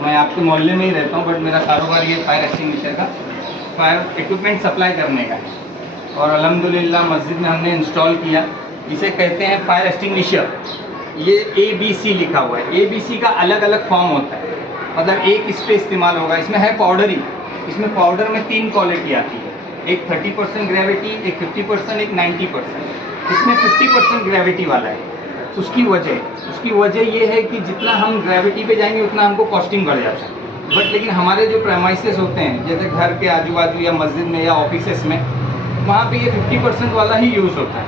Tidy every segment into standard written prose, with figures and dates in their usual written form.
मैं आपके मोहल्ले में ही रहता हूँ, बट मेरा कारोबार ये फायर एक्सटिंग्विशर का, फायर इक्विपमेंट सप्लाई करने का है। और अल्हम्दुलिल्लाह मस्जिद में हमने इंस्टॉल किया। इसे कहते हैं फायर एक्सटिंग्विशर। ये ABC लिखा हुआ है। ABC का अलग अलग फॉर्म होता है, मतलब एक इस पर इस्तेमाल होगा। इसमें है पाउडर ही। इसमें पाउडर में 3 क्वालिटी आती है, एक 30% ग्रेविटी, एक 50%, एक 90%। इसमें 50% ग्रेविटी वाला है। उसकी वजह ये है कि जितना हम ग्रेविटी पे जाएंगे उतना हमको कॉस्टिंग बढ़ जाता है। बट लेकिन हमारे जो प्रेमाइसेस होते हैं, जैसे घर के आजू बाजू या मस्जिद में या ऑफिसेस में, वहाँ पे ये 50% वाला ही यूज़ होता है।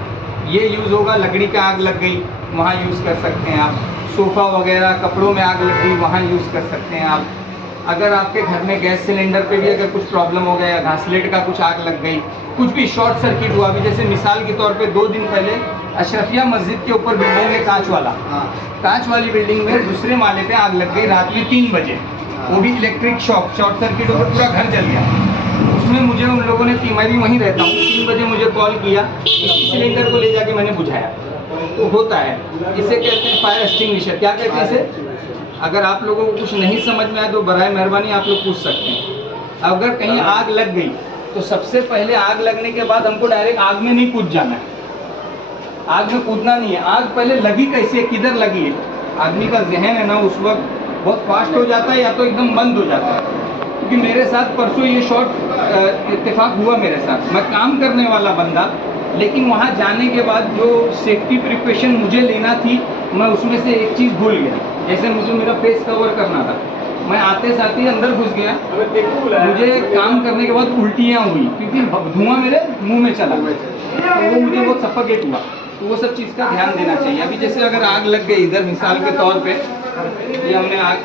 ये यूज़ होगा, लकड़ी पे आग लग गई वहाँ यूज़ कर सकते हैं आप, सोफ़ा वगैरह कपड़ों में आग लग गई वहाँ यूज़ कर सकते हैं आप। अगर आपके घर में गैस सिलेंडर पे भी अगर कुछ प्रॉब्लम हो गया या घासलेट का कुछ आग लग गई, कुछ भी शॉर्ट सर्किट हुआ, अभी जैसे मिसाल के तौर पे 2 दिन पहले अशरफिया मस्जिद के ऊपर बिल्डिंग है कांच वाली बिल्डिंग में दूसरे माले पे आग लग गई रात में 3 बजे। वो भी इलेक्ट्रिक शॉर्ट सर्किट होकर पूरा घर जल गया। उसमें मुझे उन लोगों ने, मैं भी वहीं रहता हूँ, 3 बजे मुझे कॉल किया, इसी सिलेंडर को ले जाके मैंने बुझाया। तो होता है, इसे कहते हैं फायर एक्सटिंग्विशर। क्या कहते हैं इसे? अगर आप लोगों को कुछ नहीं समझ में आए तो बराए मेहरबानी आप लोग पूछ सकते हैं। अगर कहीं आग लग गई तो सबसे पहले आग लगने के बाद हमको डायरेक्ट आग में नहीं कूद जाना है, आग में कूदना नहीं है। आग पहले लगी कैसे, किधर लगी है। आदमी का जहन है ना उस वक्त बहुत फास्ट हो जाता है या तो एकदम बंद हो जाता है। क्योंकि मेरे साथ परसों ये शॉर्ट इत्तेफाक हुआ मेरे साथ। मैं काम करने वाला बंदा, लेकिन वहाँ जाने के बाद जो सेफ्टी प्रिकॉशन मुझे लेना थी, मैं उसमें से एक चीज़ भूल गया। जैसे मुझे मेरा फेस कवर करना था, मैं आते साथ ही अंदर घुस गया। मुझे काम करने के बाद उल्टियाँ हुई क्योंकि धुआं मेरे मुंह में चला, तो वो मुझे बहुत सफोकेट हुआ। तो वो सब चीज़ का ध्यान देना चाहिए। अभी जैसे अगर आग लग गई इधर मिसाल के तौर पे, ये हमने आग,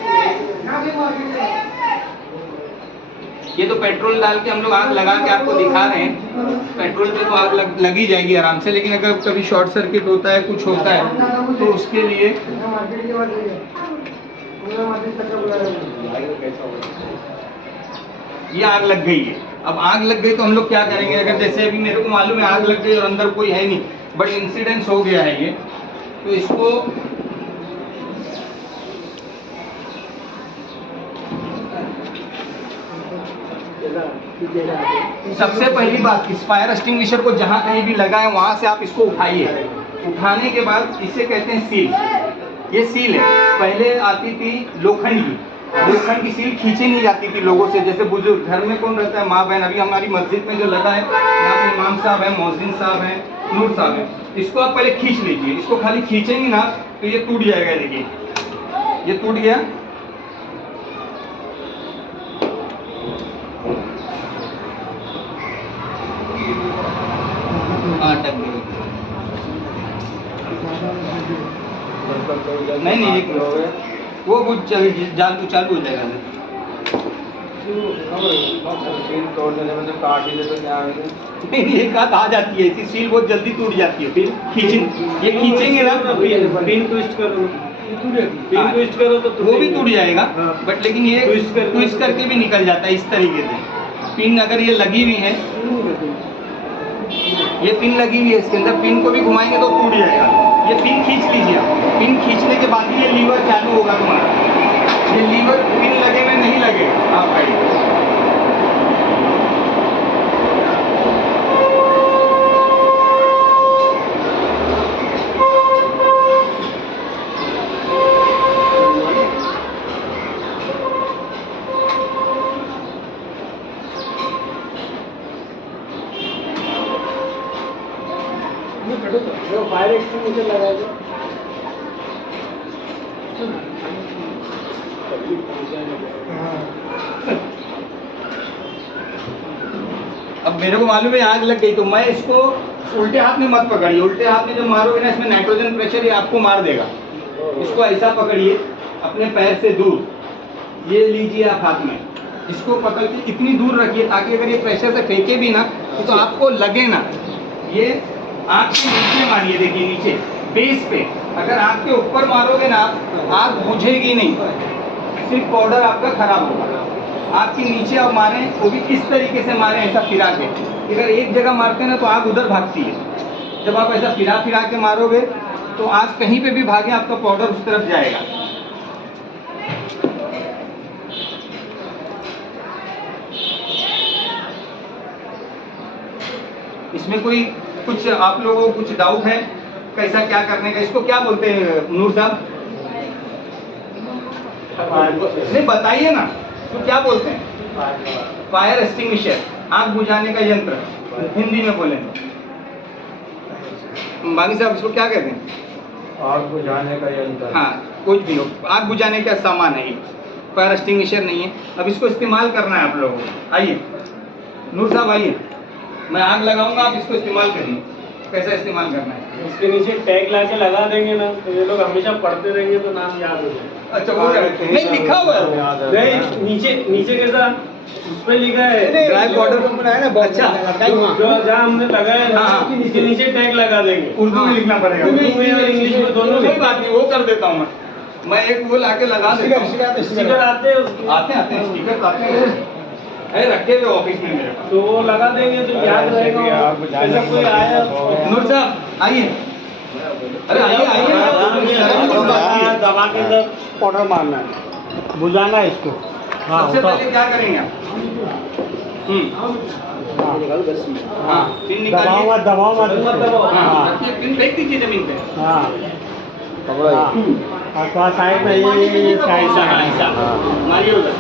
ये तो पेट्रोल डाल के हम लोग आग लगा के आपको दिखा रहे हैं। पेट्रोल पे तो आग लग ही जाएगी आराम से, लेकिन अगर कभी शॉर्ट सर्किट होता है, कुछ होता है, तो उसके लिए ये आग लग गई है। अब आग लग गई तो हम लोग क्या करेंगे? अगर जैसे अभी मेरे को मालूम है आग लग गई और अंदर कोई है नहीं, बट इंसिडेंस हो गया है ये, तो इसको सबसे पहली बात, इस फायर एक्सटिंग्विशर को जहाँ कहीं भी लगा है वहाँ से आप इसको उठाइए। उठाने के बाद इसे कहते हैं सील। ये सील है। पहले आती थी लोखंड की सील, खींची नहीं जाती थी लोगों से। जैसे बुजुर्ग घर में कौन रहता है, माँ बहन। अभी हमारी मस्जिद में जो लगा है, यहाँ पे इमाम साहब है, मौजिन साहब हैं, नूर साहब हैं। इसको आप पहले खींच लीजिए। इसको खाली खींचेंगे ना तो ये टूट जाएगा। देखिए ये टूट गया। नहीं एक वो चालू हो जाएगा। नहीं एक हाथ आ जाती है, इसकी सील बहुत जल्दी टूट जाती है। फिर ये खींचेंगे ना, पिन ट्विस्ट करो, पिन ट्विस्ट करो तो वो भी टूट जाएगा। बट लेकिन ये ट्विस्ट करके भी निकल जाता है इस तरीके से। पिन अगर ये लगी हुई है, ये पिन लगी हुई है, इसके अंदर पिन को भी घुमाएंगे तो टूट जाएगा। ये पिन खींच लीजिए आप। पिन खींचने के बाद ये लीवर चालू होगा तुम्हारा। ये लीवर पिन लगे में नहीं लगे आपका। जो फायर एक्सटिंग्विशर लगाएगा अब मेरे को मालूम है आग लग गई, तो मैं इसको उल्टे हाथ में मत पकड़िए। उल्टे हाथ में जब मारोगे ना, इसमें नाइट्रोजन प्रेशर ये आपको मार देगा। इसको ऐसा पकड़िए अपने पैर से दूर, ये लीजिए आप हाथ में, इसको पकड़ के इतनी दूर रखिए ताकि अगर ये प्रेशर से फेंके भी ना तो आपको लगे ना। ये आग के नीचे मारिए, देखिए नीचे बेस पे। अगर आग के ऊपर मारोगे ना आग बुझेगी नहीं, सिर्फ पाउडर आपका खराब होगा। आग के नीचे आप मारें, वो भी किस तरीके से मारें, ऐसा फिरा के। अगर एक जगह मारते हैं ना तो आग उधर भागती है। जब आप ऐसा फिरा के मारोगे तो आग कहीं पे भी भागे, आपका पाउडर उस तरफ जाएगा। इसमें कोई कुछ आप लोगों को कुछ डाउट है कैसा क्या करने का? इसको क्या बोलते हैं नूर साहब? नहीं बताइए ना, तो क्या बोलते हैं? फायर एक्सटिंग्विशर, आग बुझाने का यंत्र, हिंदी में बोलें। बागी साहब इसको क्या कहते हैं? आग बुझाने का यंत्र। हाँ, कुछ भी हो, आग बुझाने का सामान है ये, फायर एक्सटिंग्विशर नहीं है। अब इसको इस्तेमाल करना है आप लोगों को। आइए नूर साहब आइए, मैं आग लगाऊंगा, आप इसको इस्तेमाल करिए। कैसा इस्तेमाल करना है? इसके नीचे टैग ला के लगा देंगे ना, तो ये लोग हमेशा पढ़ते रहेंगे तो नाम याद हो जाएगा। अच्छा वो नहीं लिखा हुआ है? नहीं, नीचे नीचे कैसा उस पे लिखा है ड्राई पाउडर को बनाया ना। अच्छा जो जहाँ हमने लगाया है हाँ, इसके नीचे टैग लगा देंगे। उर्दू में लिखना पड़ेगा। उर्दू में और इंग्लिश में दोनों कोई बात नहीं, वो कर देता हूँ मैं एक वो लाके लगा देता हूँ। स्टिकर आते हैं उसके। आते हैं स्टिकर आते हैं, है रखे हुए ऑफिस में मेरे पास। तो वो लगा देंगे तो याद रहेगा। ऐसा कोई आया नूर साहब आइए, अरे आइए आइए। दवा के अंदर पाउडर मारना है, बुझाना है इसको। हाँ, सबसे पहले क्या करेंगे आप? हाँ, पिन निकालिए। दबाओ मत। हाँ, रखिए, पिन फेंक दीजिए जमीन पे। हाँ, तो साइड में ये साइड से मारिए उधर।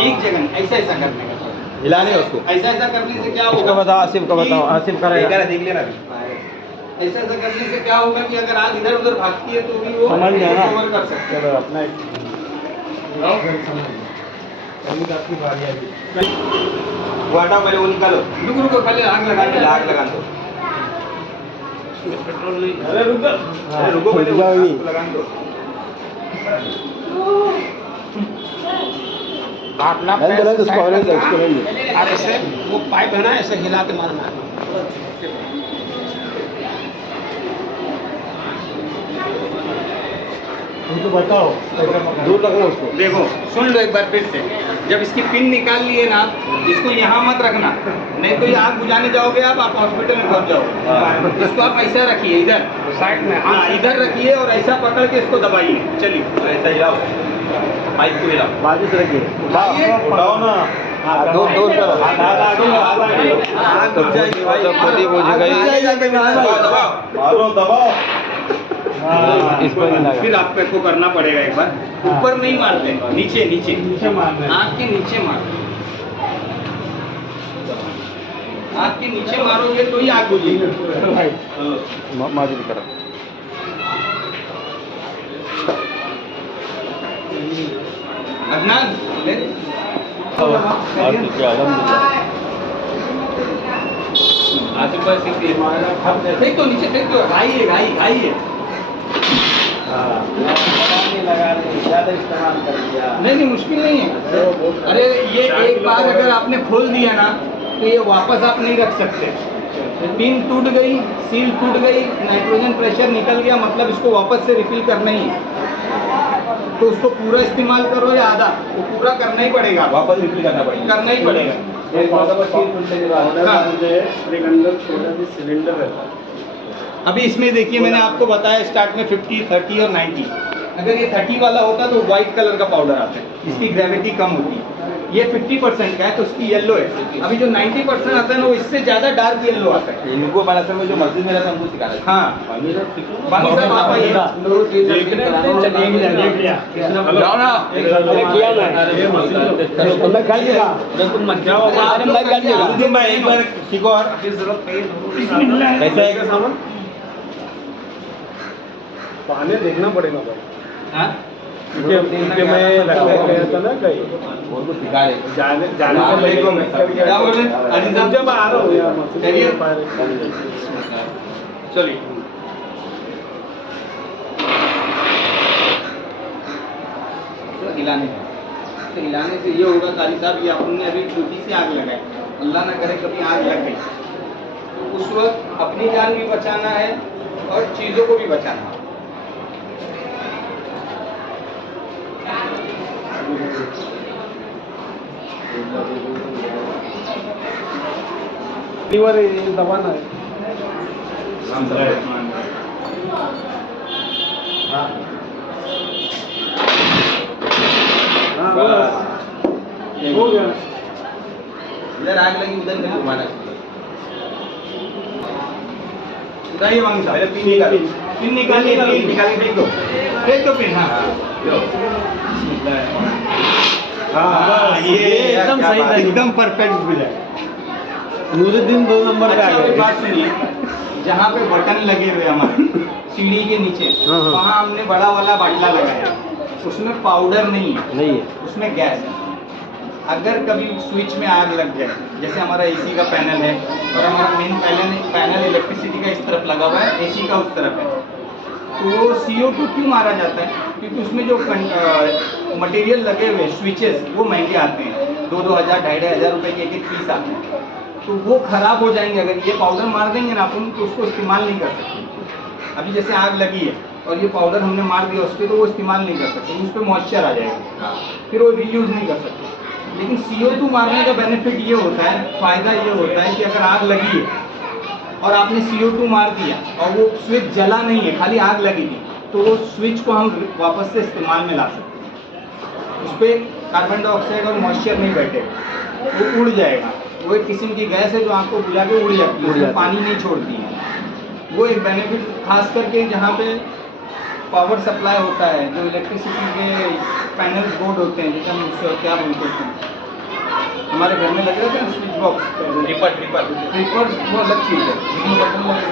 एक जगह ऐसा ऐसा करने का, हिलाने का उसको। ऐसा ऐसा करने से क्या उसका होगा? बताओ, आसिफ का बताओ, आसिफ करेगा। देख लेना। ऐसा ऐसा करने से क्या होगा कि अगर आग इधर उधर भागती है तो भी वो समझ गया ना? कवर कर सकते हैं। चलो अपना वो हटाओ, पहले वो निकालो। रुको रुको, पहले आग लगा दो। आग लगा दो। पेट्रोल नहीं। अरे रुक जा। अरे रुको, पहले वो आग को लगाने दो। और ऐसे वो पाइप है ना, ऐसे हिला के मारना है। तो बताओ दूर रखना उसको। देखो सुन लो एक बार फिर से, जब इसकी पिन निकाल लिए ना, इसको यहाँ मत रखना, नहीं तो ये आग बुझाने जाओगे आप हॉस्पिटल में पहुँच जाओगे। इसको आप ऐसा रखिए इधर साइड में हाँ इधर रखिए और ऐसा पकड़ के इसको दबाइए। चलिए तो ऐसा हिलाओ, पाइप को हिलाओ। बाजू से रखिए। उठाइए। उठाओ ना। दो करो। आग बुझ जाएगी भाई। दबाओ, मारो, दबाओ। इस पर नहीं लगा। फिर आपको इसको करना पड़ेगा एक बार, ऊपर नहीं मारते, नीचे नीचे नीचे मारना है। आग के नीचे मारो। आग के नीचे मारोगे तो ही आग बुझेगी। माजूरी करो। अदनान ले। आसिफ भाई सीखिए। फेंक दो नीचे, फेंक दो। आइए। ज़्यादा इस्तेमाल कर दिया। नहीं मुश्किल नहीं है। अरे ये एक बार अगर आपने खोल दिया ना तो ये वापस आप नहीं रख सकते। पिन टूट गई, सील टूट गई, नाइट्रोजन प्रेशर निकल गया, मतलब इसको वापस से रिफिल करना ही है। तो उसको पूरा इस्तेमाल करो या आधा, वो पूरा करना ही पड़ेगा, वापस रिफिल करना पड़ेगा। करना ही पड़ेगा। एक अंदर छोटा सा सिलेंडर रहता है। अभी इसमें देखिए मैंने आपको बताया स्टार्ट में 50, 30 और 90। अगर ये 30 वाला होता तो व्हाइट कलर का पाउडर आता है, इसकी ग्रेविटी कम होती है। ये 50% का है तो उसकी येलो है। अभी जो 90% आता है ना वो इससे ज़्यादा डार्क येलो आता है। इनको बालासर में जो मस्जिद में रहता है उनको सिखा रहे हैं। हाँ बाकी साहब आप आइए। जाओ ना। उर्दू में एक बार सीखो और कैसा है सामान। पानी देखना पड़ेगा भाई। हाँ? क्योंकि मैं लगाया गया था ना कहीं उनको सिखा रहे। जाने से पहले क्या बोल रहे हैं? अली साहब जब आ रहा हूँ यार मस्जिद करिए। में पाए। चलिए हिलाने तो हिलाने से ये होगा कारी साहब, ये आपने अभी छोटी सी आग लगाई, अल्लाह ना करे कभी आग लग गई तो उस वक्त अपनी जान भी बचाना है और चीज़ों को भी बचाना है। लीवर दबाना है। हाँ बस हो गया। इधर आग लगी उधर नहीं घुमाना चाहिए। बताइए वांग साहब, पहले पिन निकालो। पिन निकालिए, पिन निकाल के फेंक दो पिन। हाँ हाँ, ये एकदम सही था। एकदम परफेक्ट बिल है। नूरुद्दीन 2 नंबर पे आ अच्छा, गए। एक बात सुनिए, जहाँ पे बटन लगे हुए हमारे सीढ़ी के नीचे, हाँ, हाँ। वहाँ हमने बड़ा वाला बाटला लगाया है। उसमें पाउडर नहीं है, नहीं है। उसमें गैस है। अगर कभी स्विच में आग लग जाए, जैसे हमारा एसी का पैनल है और हमारा मेन पैनल इलेक्ट्रिसिटी का इस तरफ लगा हुआ है, एसी का उस तरफ है, तो CO2 क्यों मारा जाता है? क्योंकि उसमें जो मटेरियल लगे हुए स्विचेस वो महंगे आते हैं, 2-2 हज़ार, 2,500 रुपये के एक पीस आते हैं, तो वो खराब हो जाएंगे। अगर ये पाउडर मार देंगे ना अपन, तो उसको इस्तेमाल नहीं कर सकते। अभी जैसे आग लगी है और ये पाउडर हमने मार दिया उस पर, तो वो इस्तेमाल नहीं कर सकते, उस पर मॉइस्चर आ जाएगा, फिर वो रीयूज़ नहीं कर सकते। लेकिन CO2 मारने का बेनिफिट ये होता है, फ़ायदा ये होता है कि अगर आग लगी है और आपने CO2 मार दिया और वो स्विच जला नहीं है, खाली आग लगी थी, तो वो स्विच को हम वापस से इस्तेमाल में ला सकते हैं। उस पर कार्बन डाइऑक्साइड और मॉइस्चर नहीं बैठेगा, वो उड़ जाएगा। वो एक किस्म की गैस है जो आपको बुझा के उड़ जाती है, उसमें पानी नहीं छोड़ती है। वो एक बेनिफिट खास करके जहाँ पे पावर सप्लाई होता है, जो इलेक्ट्रिसिटी के पैनल्स बोर्ड होते हैं, जैसे हम उससे क्या बोलते हैं, हमारे घर में लगे रहते हैं स्विच बॉक्स, ट्रिपर्स, वो अलग चीज़ है, जिसमें बटन लगे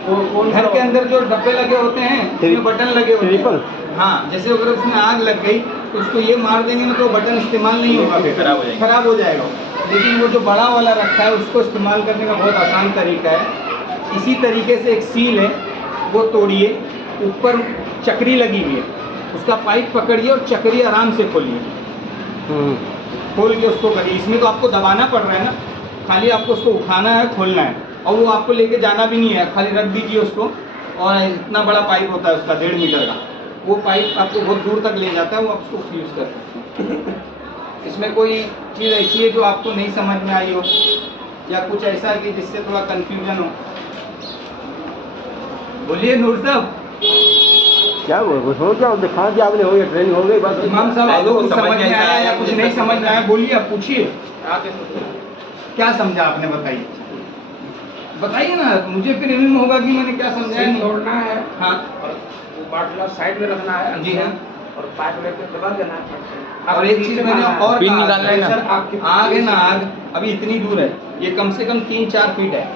तो घर के अंदर जो डब्बे लगे होते हैं उसमें बटन लगे होते हैं। हाँ, जैसे अगर उसमें आग लग गई तो उसको ये मार देंगे ना, तो बटन इस्तेमाल नहीं होगा, खराब हो जाएगा। लेकिन वो जो बड़ा वाला रखा है उसको इस्तेमाल करने का बहुत आसान तरीका है। इसी तरीके से एक सील है, वो तोड़िए, ऊपर चक्री लगी हुई है, उसका पाइप पकड़िए और चक्री आराम से खोलिए, खोल के उसको करिए। इसमें तो आपको दबाना पड़ रहा है ना, खाली आपको उसको उठाना है, खोलना है, और वो आपको लेके जाना भी नहीं है, खाली रख दीजिए उसको। और इतना बड़ा पाइप होता है उसका 1.5 मीटर का, वो पाइप आपको बहुत दूर तक ले जाता है, वो आप उसको यूज़ कर सकते हैं। इसमें कोई चीज़ ऐसी है जो आपको नहीं समझ में आई हो, या कुछ ऐसा है कि जिससे थोड़ा कन्फ्यूजन हो? बोलिए नूर साहब। क्या बोल हो क्या दिखा दिया आपने, हो गया ट्रेनिंग हो गई बस। इमाम साहब, आपको कुछ समझ में आया या कुछ नहीं समझ में आया? बोलिए, आप पूछिए, क्या समझा आपने, बताइए बताइए ना, मुझे फिर इल्म होगा कि मैंने क्या समझाया। नहीं तोड़ना है, हाँ, और वो बाटला साइड में रखना है। जी हाँ। और पाइप लेके दबा देना है। और एक चीज़ मैंने और पिन कहा, निकालना है ना। सर, आग है ना, आग अभी इतनी दूर है, ये कम से कम 3-4 फीट है,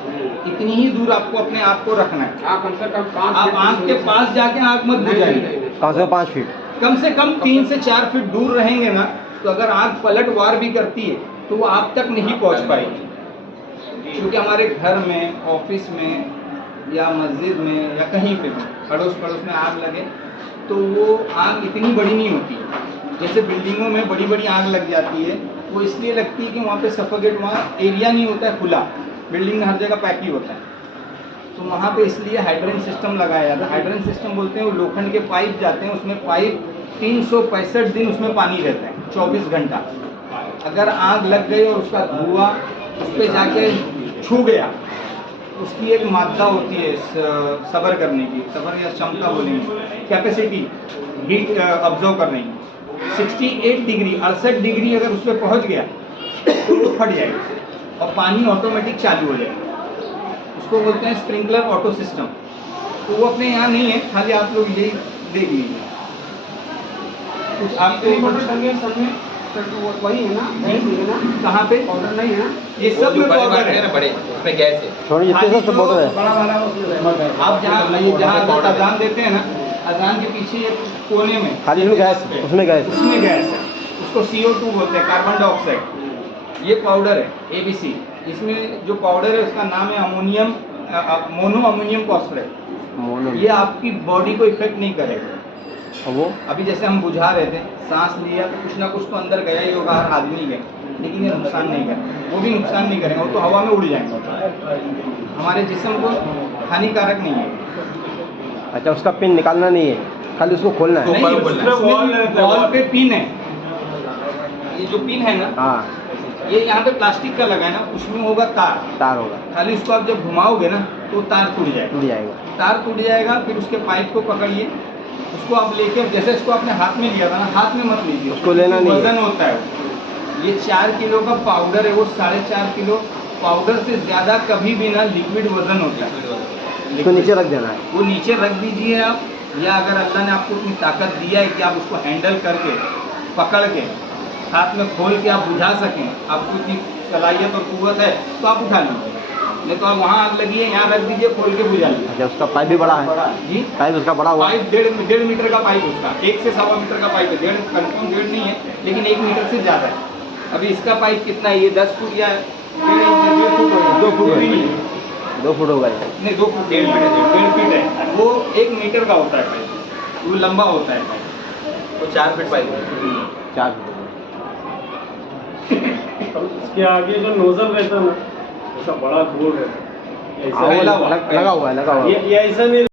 इतनी ही दूर आपको अपने आप को रखना है। हाँ, कम से कम 5 आप आग के पास जाके आग मत बुझाइए, कम से कम 5 फीट। कम से कम 3 से 4 फीट दूर रहेंगे ना, तो अगर आग पलटवार भी करती है तो वो आप तक नहीं पहुंच पाएगी। क्योंकि हमारे घर में, ऑफिस में या मस्जिद में या कहीं पे भी अड़ोस पड़ोस में आग लगे तो वो आग इतनी बड़ी नहीं होती। जैसे बिल्डिंगों में बड़ी बड़ी आग लग जाती है, वो इसलिए लगती है कि वहाँ पे सफोकेट, वहाँ एरिया नहीं होता है खुला, बिल्डिंग में हर जगह पैक ही होता है, तो वहाँ पे इसलिए हाइड्रेंट सिस्टम लगाया जाता है। हाइड्रेंट सिस्टम बोलते हैं, वो लोखंड के पाइप जाते हैं, उसमें पाइप 365 दिन उसमें पानी रहता है, 24 घंटा। अगर आग लग गई और उसका धुआं उस पर जाके छू गया, उसकी एक मात्रा होती है सबर करने की, सबर या क्षमता बोलेंगे, कैपेसिटी हीट ऑब्जर्व करने की, 68 डिग्री 68 डिग्री अगर उस पर पहुँच गया तो वो फट जाएगा और पानी ऑटोमेटिक चालू हो जाएगा। उसको बोलते हैं स्प्रिंकलर ऑटो सिस्टम। तो वो अपने यहाँ नहीं है, खाली आप लोग यही देख लीजिए। कुछ आपको वही है ना, है ना, कहाँ पे ऑर्डर नहीं है ना, ये सब में पाउडर है। बड़े उसमें गैस है। छोड़िए, जितने सब बोतल है। बड़ा वाला उसमें आप जहाँ अजान देते हैं ना, अजान के पीछे एक कोने में खाली उसमें गैस, उसमें गैस। उसमें गैस है, उसको CO2 बोलते हैं, कार्बन डाइऑक्साइड। ये पाउडर है ABC। इसमें जो पाउडर है उसका नाम है अमोनियम, मोनो अमोनियम फॉस्फेट। ये आपकी बॉडी को इफेक्ट नहीं करेगा। वो अभी जैसे हम बुझा रहे थे, सांस लिया तो कुछ ना कुछ तो अंदर गया ही होगा हर आदमी के, लेकिन ये नुकसान नहीं करेगा, वो भी नुकसान नहीं करेगा, वो तो हवा में उड़ जाएंगे, हमारे जिस्म को हानिकारक नहीं है। अच्छा, उसका पिन निकालना नहीं है, खाली उसको खोलना है। नहीं, उसमें वॉल पे पिन है, ये जो पिन है ना, हाँ, ये यहाँ पे प्लास्टिक का लगा है ना, उसमें होगा तार होगा, खाली उसको आप जब घुमाओगे ना तो तार टूट जाएगा, टूट जाएगा। तार टूट जाएगा। फिर उसके पाइप को पकड़िए, उसको आप लेके, जैसे इसको आपने हाथ में लिया था ना, हाथ में मत लीजिए, उसको लेना नहीं है। वजन होता है। ये 4 किलो का पाउडर है, वो 4.5 किलो पाउडर से ज़्यादा कभी भी ना लिक्विड वजन होता है। इसको नीचे रख देना है। वो नीचे रख दीजिए आप, या अगर अल्लाह ने आपको इतनी ताकत दिया है कि आप उसको हैंडल करके पकड़ के हाथ में खोल के आप बुझा सकें, आपको इतनी सलाहियत और कुव्वत है तो आप उठा लीजिए, नहीं तो आप वहाँ आग लगी है यहाँ रख दीजिए, खोल के बुझा लीजिए। अच्छा, उसका पाइप भी बड़ा है। जी, पाइप उसका बड़ा हुआ है। पाइप 1.5 मीटर का पाइप उसका, 1 से 1.25 मीटर का पाइप है। 1.5 कंफर्म 1.5 नहीं है, लेकिन 1 मीटर से ज़्यादा है। अभी इसका पाइप कितना है, ये 10 फुट या 1.5 फुट होगा, 2 फुट भी नहीं है। 2 फुट होगा ये। नहीं 2 फुट 1.5 फीट है, 1.5 फीट है। वो 1 मीटर का होता है पाइप, वो लंबा होता है पाइप। वो 4 फीट पाइप है। 4 फुट। इसके आगे जो नोजल रहता है ना, ऐसा बड़ा गोल रहता है, ऐसा हाँ, वो फैला हुआ। लगा हुआ है, लगा हुआ है। ये ऐसा नहीं